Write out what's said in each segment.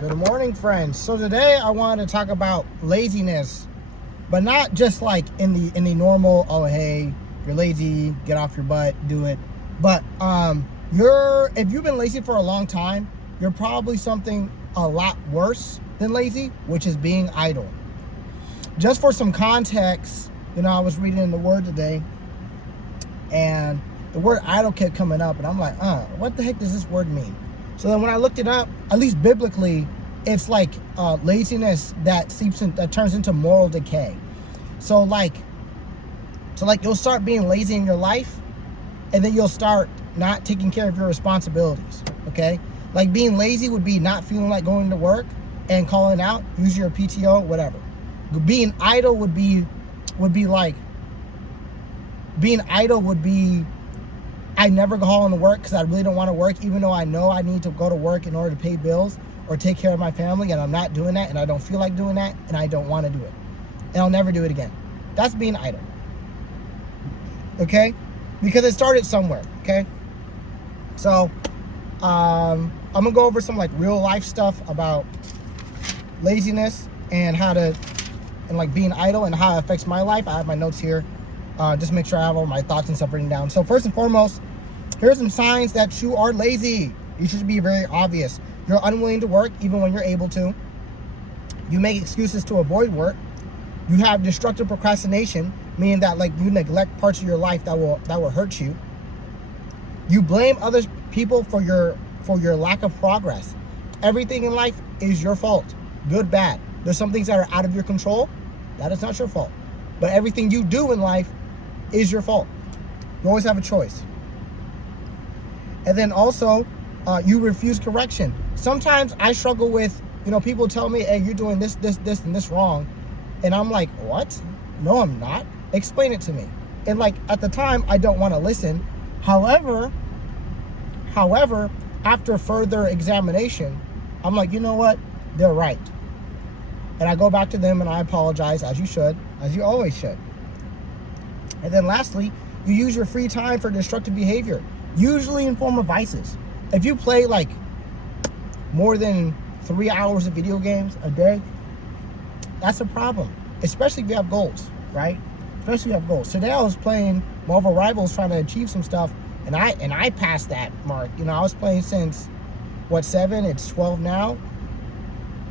Good morning, friends. So today I wanted to talk about laziness, but not just like in the normal, oh hey, you're lazy, get off your butt, do it. But if you've been lazy for a long time, you're probably something a lot worse than lazy, which is being idle. Just for some context, I was reading in the Word today, and the word idle kept coming up, and I'm like, what the heck does this word mean? So then when I looked it up, at least biblically, it's like laziness that turns into moral decay. So like you'll start being lazy in your life, and then you'll start not taking care of your responsibilities. Okay, like being lazy would be not feeling like going to work and calling out, use your PTO, whatever. Being idle would be I never go home to work because I really don't want to work, even though I know I need to go to work in order to pay bills or take care of my family, and I'm not doing that, and I don't feel like doing that, and I don't want to do it. And I'll never do it again. That's being idle. Okay? Because it started somewhere. Okay? So, I'm going to go over some like real life stuff about laziness and like being idle and how it affects my life. I have my notes here. Just make sure I have all my thoughts and stuff written down. So first and foremost, here's some signs that you are lazy. You should be very obvious. You're unwilling to work even when you're able to. You make excuses to avoid work. You have destructive procrastination, meaning that like you neglect parts of your life that will hurt you. You blame other people for your lack of progress. Everything in life is your fault, good, bad. There's some things that are out of your control. That is not your fault. But everything you do in life is your fault. You always have a choice. And then also, you refuse correction. Sometimes I struggle with, people tell me, hey, you're doing this, and this wrong. And I'm like, what? No, I'm not. Explain it to me. And like, at the time, I don't want to listen. However, after further examination, I'm like, you know what? They're right. And I go back to them and I apologize, as you should, as you always should. And then lastly, you use your free time for destructive behavior, usually in form of vices. If you play like more than 3 hours of video games a day, that's a problem, especially if you have goals, right? Especially if you have goals. Today I was playing Marvel Rivals trying to achieve some stuff, and I passed that mark. I was playing since, 7? It's 12 now.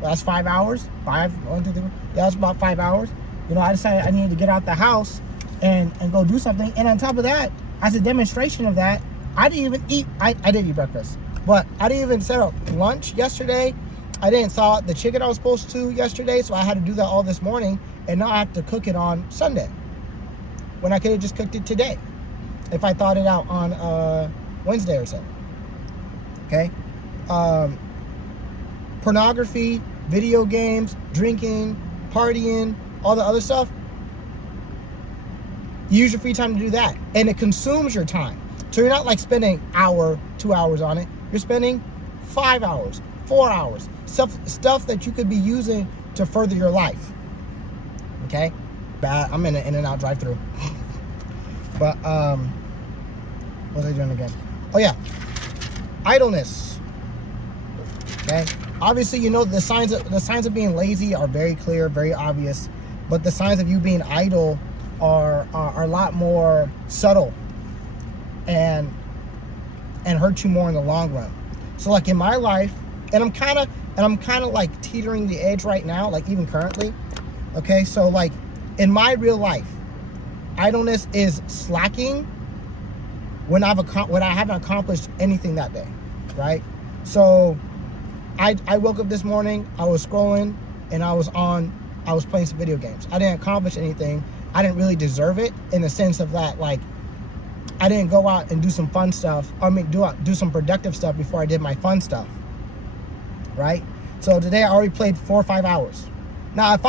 That's 5 hours. 1, 2, 3. That's about 5 hours. I decided I needed to get out the house and go do something. And on top of that, as a demonstration of that, I didn't even eat. I did eat breakfast, but I didn't even set up lunch yesterday. I didn't thaw the chicken I was supposed to yesterday, so I had to do that all this morning. And now I have to cook it on Sunday, when I could have just cooked it today if I thawed it out on Wednesday or so. Okay. Pornography, video games, drinking, partying, all the other stuff. You use your free time to do that, and it consumes your time. So you're not like spending hour, 2 hours on it. You're spending 5 hours, 4 hours, stuff that you could be using to further your life. Okay? I'm in an In-N-Out drive-thru. But what was I doing again? Oh yeah, idleness. Okay. Obviously, the signs of being lazy are very clear, very obvious, but the signs of you being idle are a lot more subtle and hurt you more in the long run. So like in my life, and I'm kind of like teetering the edge right now, like even currently. Okay, so like in my real life, idleness is slacking when I haven't accomplished anything that day, right? So I woke up this morning, I was scrolling, and I was playing some video games. I didn't accomplish anything. I didn't really deserve it in the sense of that, like, I didn't go out and do some fun stuff. Do some productive stuff before I did my fun stuff, right? So today I already played 4 or 5 hours. Now, if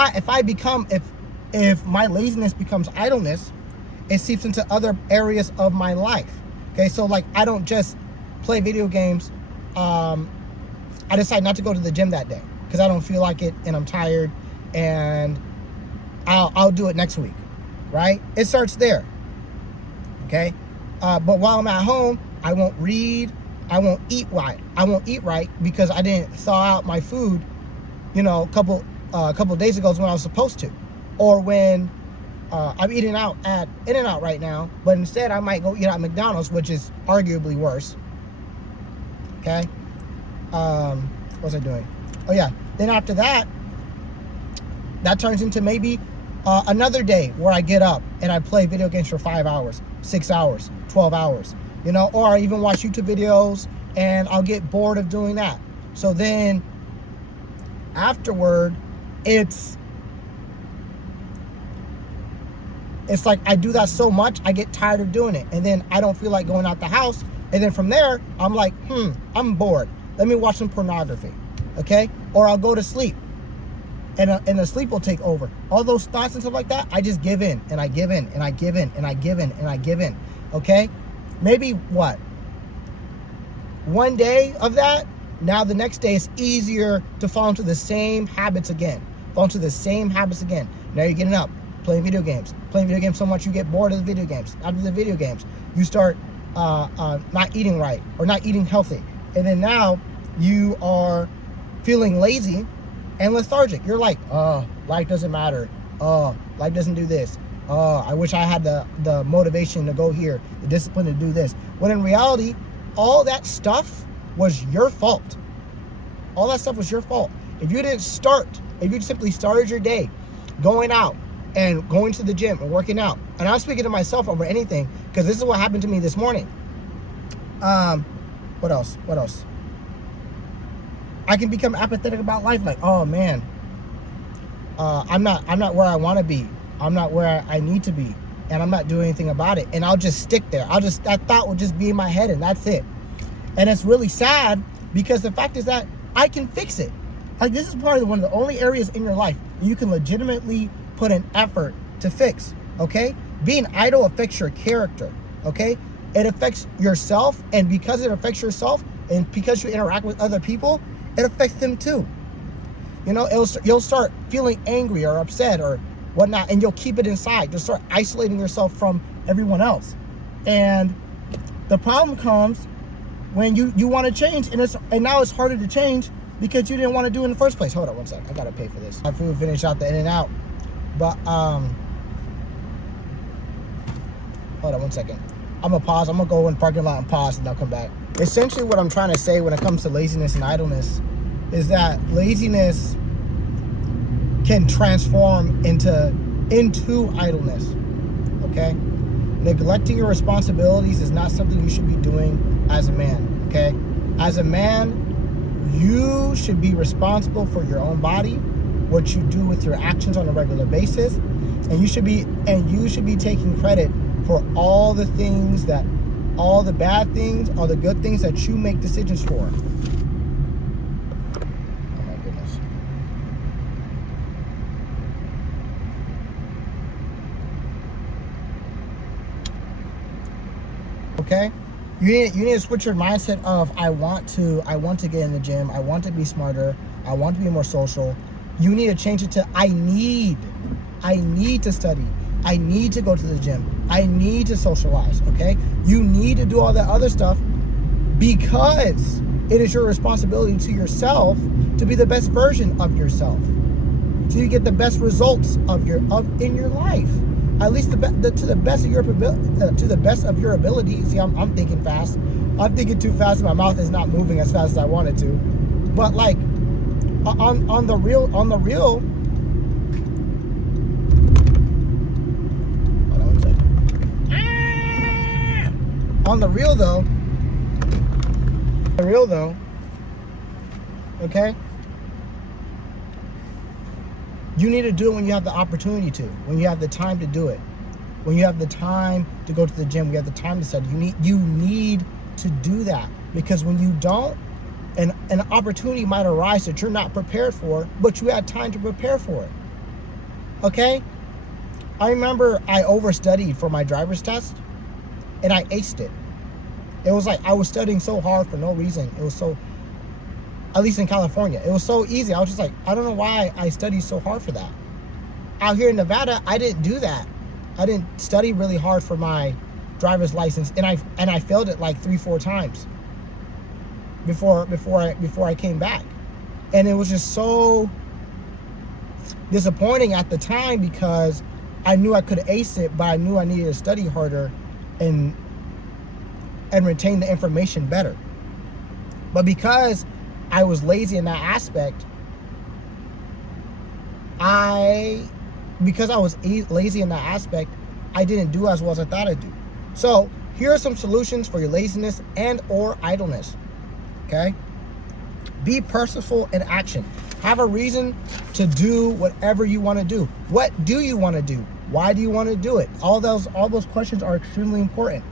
my laziness becomes idleness, it seeps into other areas of my life. Okay, so like I don't just play video games. I decide not to go to the gym that day because I don't feel like it and I'm tired, and I'll do it next week, right? It starts there. Okay, but while I'm at home, I won't read. I won't eat right. I won't eat right because I didn't thaw out my food, you know, a couple of days ago is when I was supposed to. Or when I'm eating out at In-N-Out right now, but instead I might go eat at McDonald's, which is arguably worse. Okay? What was I doing? Oh yeah. Then after that, that turns into maybe another day where I get up and I play video games for 5 hours, 6 hours, 12 hours, you know, or I even watch YouTube videos and I'll get bored of doing that. So then afterward, it's like I do that so much, I get tired of doing it. And then I don't feel like going out the house. And then from there, I'm like, I'm bored. Let me watch some pornography, okay? Or I'll go to sleep. And the sleep will take over. All those thoughts and stuff like that, I just give in, and I give in, and I give in, and I give in, and I give in, okay? Maybe what? One day of that, now the next day it's easier to fall into the same habits again. Now you're getting up, playing video games so much you get bored of the video games. After the video games, you start not eating right or not eating healthy. And then now you are feeling lazy and lethargic. You're like, life doesn't matter. Life doesn't do this. I wish I had the motivation to go here, the discipline to do this. When in reality, all that stuff was your fault. All that stuff was your fault. If you simply started your day going out and going to the gym and working out, and I'm speaking to myself over anything, because this is what happened to me this morning. What else? I can become apathetic about life, like, oh man, I'm not where I want to be. I'm not where I need to be, and I'm not doing anything about it. And I'll just stick there. That thought will just be in my head, and that's it. And it's really sad because the fact is that I can fix it. Like, this is probably one of the only areas in your life you can legitimately put an effort to fix. Okay, being idle affects your character. Okay, it affects yourself, and because it affects yourself, and because you interact with other people, it affects them too. You know, you'll start feeling angry or upset or whatnot, and you'll keep it inside. You'll start isolating yourself from everyone else. And the problem comes when you want to change, and now it's harder to change because you didn't want to do it in the first place. Hold on one second. I gotta pay for this. My food finished out the In-N-Out, but hold on one second. I'm gonna pause. I'm gonna go in the parking lot and pause, and I'll come back. Essentially, what I'm trying to say when it comes to laziness and idleness is that laziness can transform into idleness. Okay, neglecting your responsibilities is not something you should be doing as a man. Okay, as a man, you should be responsible for your own body, what you do with your actions on a regular basis, and you should be taking credit for all the bad things, all the good things that you make decisions for. Oh my goodness. Okay? You need to switch your mindset of I want to get in the gym, I want to be smarter, I want to be more social. You need to change it to I need to study. I need to go to the gym. I need to socialize, okay? You need to do all that other stuff because it is your responsibility to yourself to be the best version of yourself. So you get the best results in your life. At least to the best of your ability. See, I'm thinking fast. I'm thinking too fast. My mouth is not moving as fast as I want it to. But like on the real. On the real though, okay? You need to do it when you have the opportunity to, when you have the time to do it, when you have the time to go to the gym, when you have the time to study. You need to do that, because when you don't, an opportunity might arise that you're not prepared for, but you had time to prepare for it. Okay? I remember I overstudied for my driver's test, and I aced it. It was like I was studying so hard for no reason. It was so, at least in California, it was so easy. I was just like, I don't know why I studied so hard for that. Out here in Nevada, I didn't do that. I didn't study really hard for my driver's license, and I failed it like 3-4 times. before I came back. And it was just so disappointing at the time because I knew I could ace it, but I knew I needed to study harder and retain the information better. But because I was lazy in that aspect, because I was lazy in that aspect, I didn't do as well as I thought I'd do. So here are some solutions for your laziness and or idleness. Okay? Be purposeful in action. Have a reason to do whatever you want to do. What do you want to do? Why do you want to do it? All those questions are extremely important.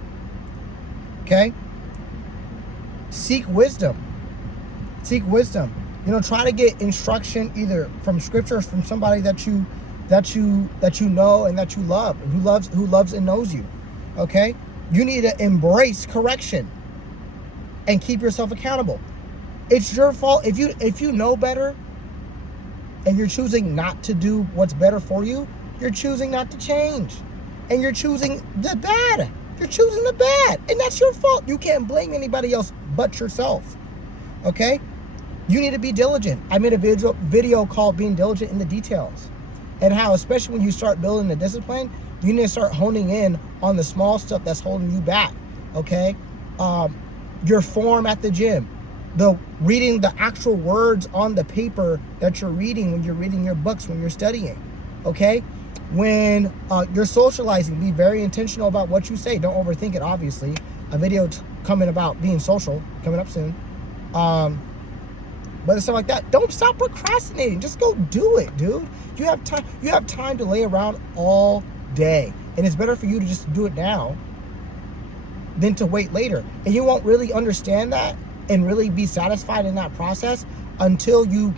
Okay? Seek wisdom. Seek wisdom. Try to get instruction either from scripture or from somebody that you know and that you love, who loves and knows you. Okay? You need to embrace correction and keep yourself accountable. It's your fault if you know better and you're choosing not to do what's better for you. You're choosing not to change, and you're choosing the bad. You're choosing the bad, and that's your fault. You can't blame anybody else but yourself. Okay? You need to be diligent. I made a video called Being Diligent in the Details, and how, especially when you start building the discipline, you need to start honing in on the small stuff that's holding you back. Okay? Your form at the gym, the reading the actual words on the paper that you're reading when you're reading your books, when you're studying. Okay? When you're socializing, be very intentional about what you say. Don't overthink it, obviously. A video coming about being social, coming up soon. But stuff like that. Don't stop procrastinating. Just go do it, dude. You have time. You have time to lay around all day. And it's better for you to just do it now than to wait later. And you won't really understand that and really be satisfied in that process until you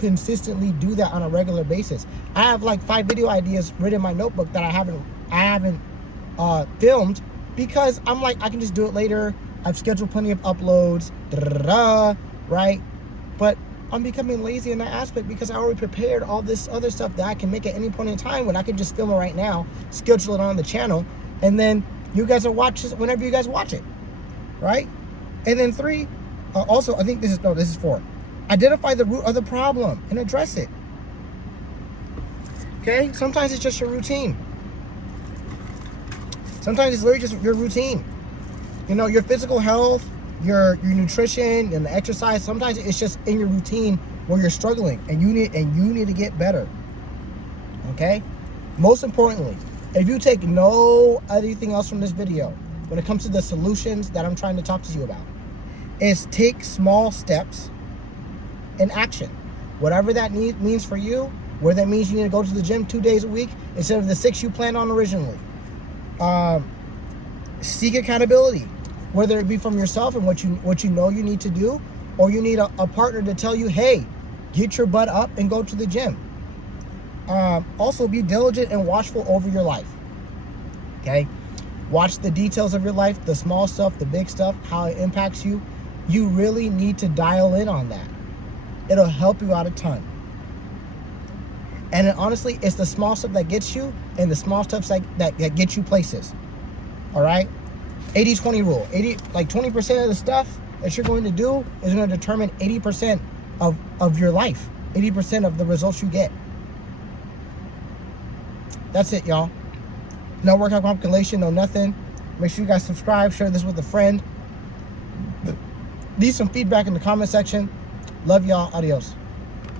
consistently do that on a regular basis. I have like 5 video ideas written in my notebook that I haven't filmed because I'm like, I can just do it later. I've scheduled plenty of uploads, right? But I'm becoming lazy in that aspect because I already prepared all this other stuff that I can make at any point in time when I can just film it right now, schedule it on the channel, and then you guys will watch it whenever you guys watch it, right? And then 3, also, I think this is 4. Identify the root of the problem and address it. Okay? Sometimes it's just your routine. Sometimes it's literally just your routine. Your physical health, your nutrition and the exercise, sometimes it's just in your routine where you're struggling and you need to get better. Okay? Most importantly, if you take no anything else from this video, when it comes to the solutions that I'm trying to talk to you about, is take small steps in action. Whatever that means for you, whether that means you need to go to the gym 2 days a week instead of the 6 you planned on originally. Seek accountability, whether it be from yourself and what you know you need to do, or you need a partner to tell you, hey, get your butt up and go to the gym. Also, be diligent and watchful over your life. Okay? Watch the details of your life, the small stuff, the big stuff, how it impacts you. You really need to dial in on that. It'll help you out a ton. And then, honestly, it's the small stuff that gets you and the small stuff that get you places. All right? 80-20 rule. 20% of the stuff that you're going to do is going to determine 80% of your life. 80% of the results you get. That's it, y'all. No workout compilation, no nothing. Make sure you guys subscribe, share this with a friend. Leave some feedback in the comment section. Love y'all. Adios.